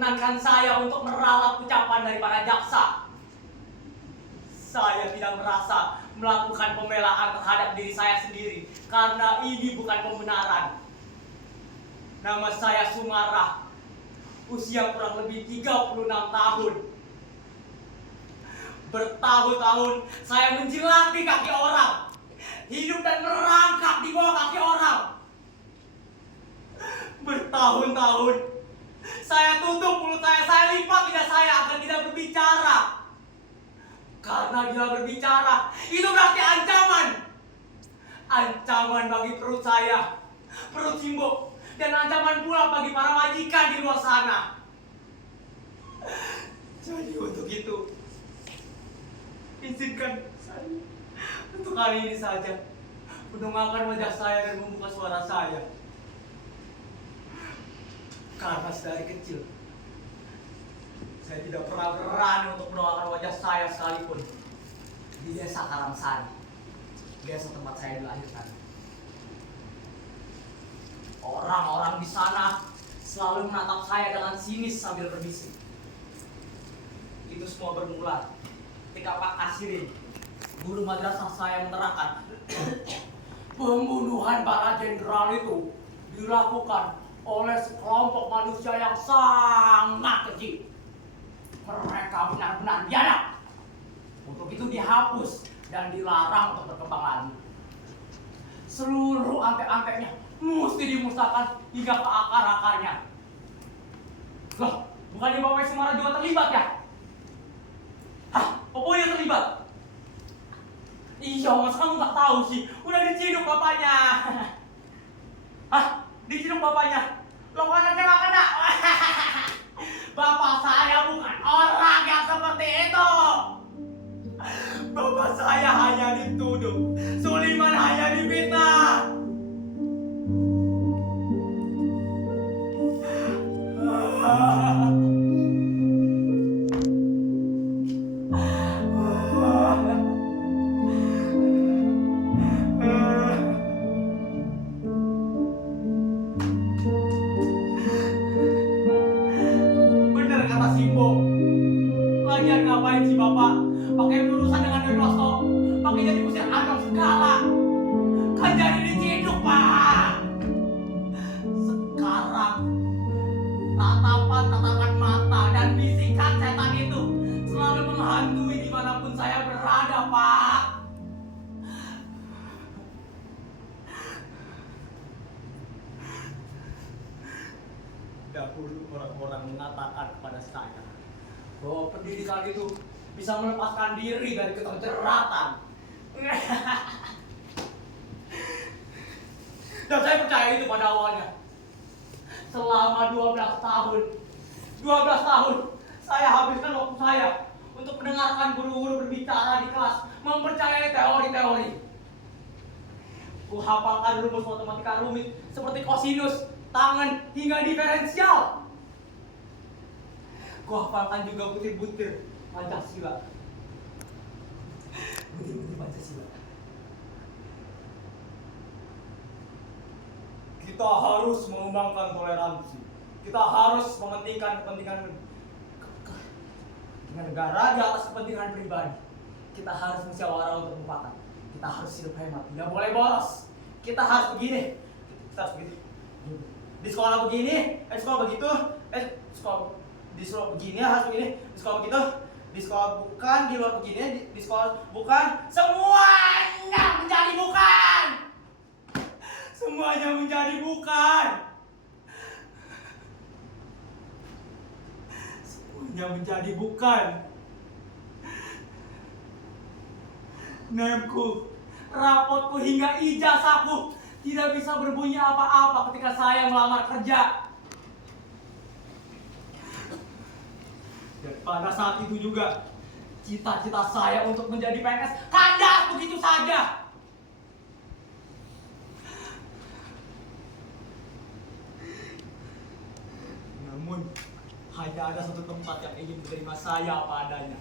perkenankan saya untuk meralat ucapan dari para jaksa. Saya tidak merasa melakukan pembelaan terhadap diri saya sendiri karena ini bukan pembenaran. Nama saya Sumarah, usia kurang lebih 36 tahun. Bertahun-tahun saya menjilati kaki orang, hidup dan merangkak di bawah kaki orang. Bertahun-tahun saya tutup mulut saya lipat lidah saya agar tidak berbicara. Karena dia berbicara, itu berarti ancaman. Ancaman bagi perut saya, perut Simbo, dan ancaman pula bagi para majikan di luar sana. Jadi untuk itu, izinkan saya untuk kali ini saja mendongakkan wajah saya dan membuka suara saya. Karena sedari kecil saya tidak pernah berani untuk mendongakkan wajah saya sekalipun di desa Karangsari, desa tempat saya dilahirkan. Orang-orang di sana selalu menatap saya dengan sinis sambil berbisik. Itu semua bermula ketika Pak Kasirin, guru madrasah saya, menerangkan pembunuhan para jenderal itu dilakukan oleh sekelompok manusia yang sangat keji. Mereka benar-benar biadab. Untuk itu dihapus dan dilarang untuk berkembang lagi. Seluruh antek-anteknya mesti dimusnahkan hingga ke akar-akarnya. Loh, bukannya Bapak Sumarah juga terlibat ya? Hah? Pokoknya terlibat? Iya, mas kamu nggak tahu sih. Udah diciduk bapaknya. Hah? Diciduk bapaknya? Loh, anaknya nggak kena? Bapak saya bukan orang yang seperti itu. Bapak saya hanya dituduh, Suliman hanya difitnah. Bener kata Simbo. Lagian ngapain sih Bapak pakai berurusan dengan Donoso, pakai jadi usir anak segala. Kan jadi diciduk, Pak. Sekarang tatapan mata dan bisikan setan itu selalu menghantui dimanapun saya berada, Pak. Dahulu orang-orang mengatakan kepada saya bahwa pendidikan itu bisa melepaskan diri dari keterjeratan. Dan saya percaya itu pada awalnya. Selama 12 tahun saya habiskan waktu saya untuk mendengarkan guru-guru berbicara di kelas, mempercayai teori-teori. Kuhafalkan rumus matematika rumit seperti kosinus, tangen, hingga diferensial. Kuhafalkan juga butir-butir Pancasila. Butir-butir Pancasila. Kita harus mengembangkan toleransi. Kita harus mementingkan kepentingan negara di atas kepentingan pribadi. Kita harus musyawarah untuk mufakat. Kita harus hidup hemat, tidak boleh boros. Kita harus begini, kita harus begitu. Di sekolah begini, di sekolah begitu, di sekolah begini harus begini, di sekolah begitu, di sekolah bukan, di luar begini, di sekolah bukan, semuanya menjadi bukan. Semuanya menjadi bukan. Semuanya menjadi bukan. Nemku, rapotku hingga ijazahku tidak bisa berbunyi apa-apa ketika saya melamar kerja. Dan pada saat itu juga cita-cita saya untuk menjadi PNS kandas begitu saja. Namun hanya ada satu tempat yang ingin menerima saya apa adanya.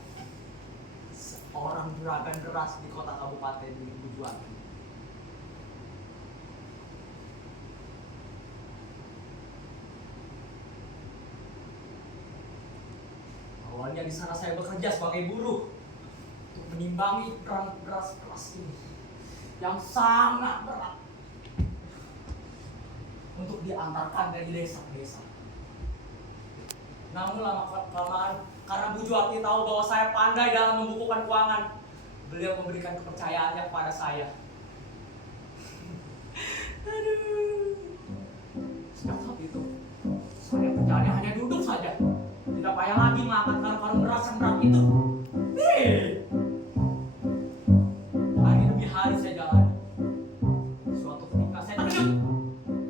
Seorang juragan deras di kota kabupaten di tujuan. Soalnya di sana saya bekerja sebagai buruh untuk menimbangi beras ini yang sangat berat untuk diantarkan dari desa ke desa. Namun lama-kelamaan, karena Bu Juwati tahu bahwa saya pandai dalam membukukan keuangan, beliau memberikan kepercayaannya kepada saya. Aduh. Sejak saat itu, saya kerjanya hanya duduk saja. Tidak payah lagi mengangkat karung-karung beras yang berat itu. Hari demi hari saya jalan. Suatu ketika saya terkejut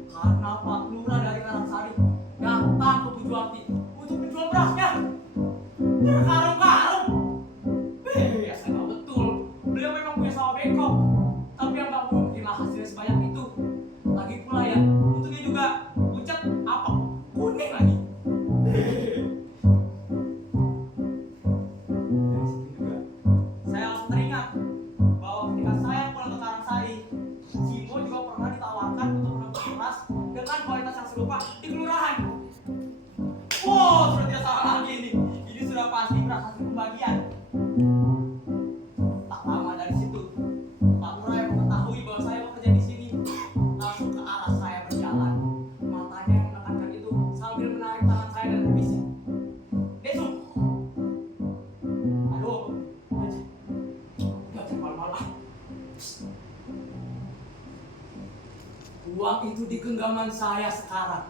karena Pak Lurah dari Karangsari datang ke Bu Juwati untuk menjual berasnya. Berkarung-karung. Ya saya tahu betul, beliau memang punya sawah bengkok. Tapi yang gak mungkin lah hasilnya sebanyak itu. Lagi pula ya, untungnya juga pucat apa kuning lagi. Dari situ juga saya langsung teringat bahwa ketika saya pulang ke Karangsari, Cimo juga pernah ditawarkan untuk menambah beras dengan kualitas yang serupa di kelurahan. Wow, sudah tidak salah lagi ini. Ini sudah pasti beras hasil pembagian. Tak lama dari situ, Pak Lurah yang mengetahui bahwa saya bekerja di sini langsung ke arah saya berjalan. Matanya yang menekankan itu sambil menarik tangan saya dan berbisik. Desum. Aduh, jangan malu-malu. Uang itu di genggaman saya sekarang.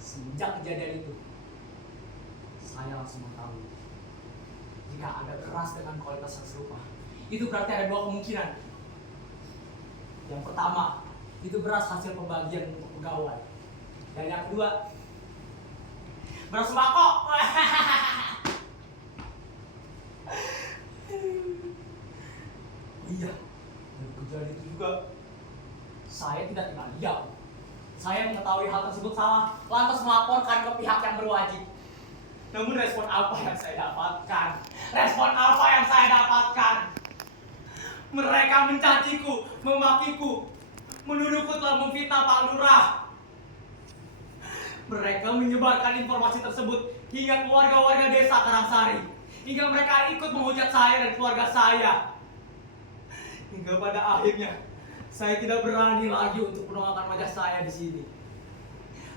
Sejak kejadian itu, saya langsung mengetahui jika ada beras dengan kualitas yang serupa, itu berarti ada dua kemungkinan. Yang pertama, itu beras hasil pembagian untuk pegawai. Dan yang kedua, beras sembako. Iya, dan kejadian itu juga saya tidak tinggal diam. Saya mengetahui hal tersebut salah, lantas melaporkan ke pihak yang berwajib. Namun respon apa yang saya dapatkan? Respon apa yang saya dapatkan? Mereka mencaciku, memakiku, menuduhku telah memfitnah Pak Lurah. Mereka menyebarkan informasi tersebut hingga ke warga-warga desa Karangsari. Hingga mereka ikut menghujat saya dan keluarga saya. Hingga pada akhirnya, saya tidak berani lagi untuk menongakkan wajah saya di sini.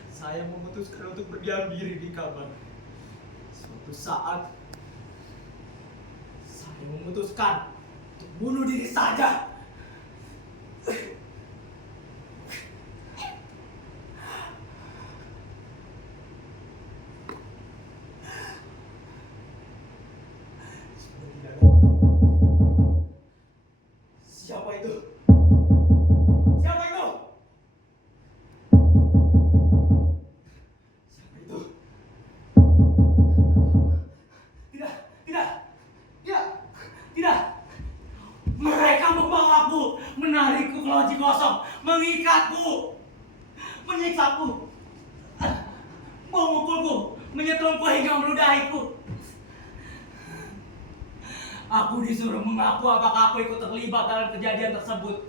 Saya memutuskan untuk berdiam diri di kamar. Suatu saat, saya memutuskan untuk bunuh diri saja. Sudah tidak ada. Siapa itu? Siapa itu? Siapa itu? Tidak, tidak, tidak, tidak. Mereka membawaku, menarikku ke loji kosong, mengikatku, menyiksaku, memukulku, menyetrumku hingga meludahiku. Aku disuruh mengaku apakah aku ikut terlibat dalam kejadian tersebut.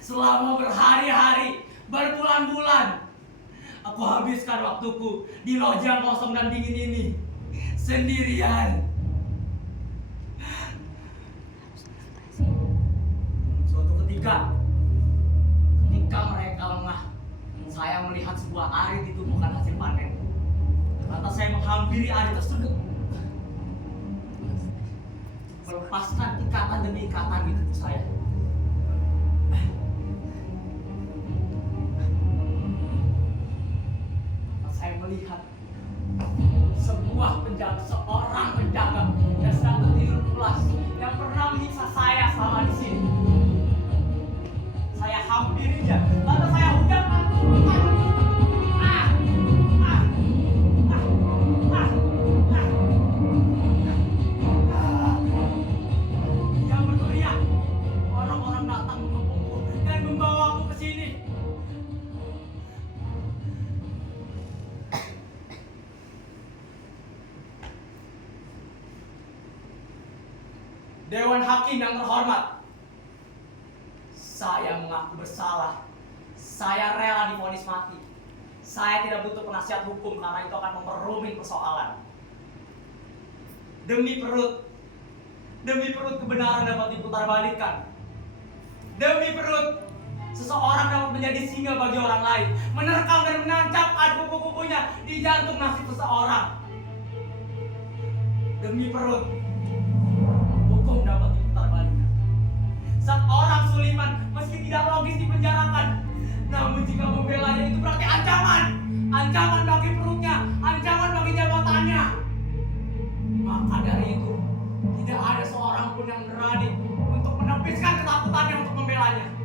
Selama berhari-hari, berbulan-bulan, aku habiskan waktuku di loji yang kosong dan dingin ini, sendirian. Suatu ketika mereka lengah, saya melihat sebuah arit ditumpukan hasil panen. Lantas saya menghampiri arit tersebut, melepaskan ikatan demi ikatan di tubuh saya. Saya melihat seorang penjaga yang sedang tertidur pulas yang pernah menyiksa saya selama di sini. Saya hampirinya, lalu saya hujamkan. Dia berteriak. Orang-orang datang mengepungku dan membawaku ke sini. Dewan Hakim yang terhormat, saya mengaku bersalah. Saya rela divonis mati. Saya tidak butuh penasihat hukum karena itu akan memperumit persoalan. Demi perut kebenaran dapat diputarbalikkan. Demi perut, seseorang dapat menjadi singa bagi orang lain, menerkam dan menancapkan kuku-kukunya di jantung nasib seseorang. Demi perut, hukum dapat diputarbalikkan. Saat orang Suliman meski tidak logis dipenjarakan, namun jika membelanya itu berarti ancaman. Ancaman bagi perutnya, ancaman bagi jabatannya. Maka dari itu, tidak ada seorang pun yang berani untuk menepiskan ketakutannya untuk membelanya.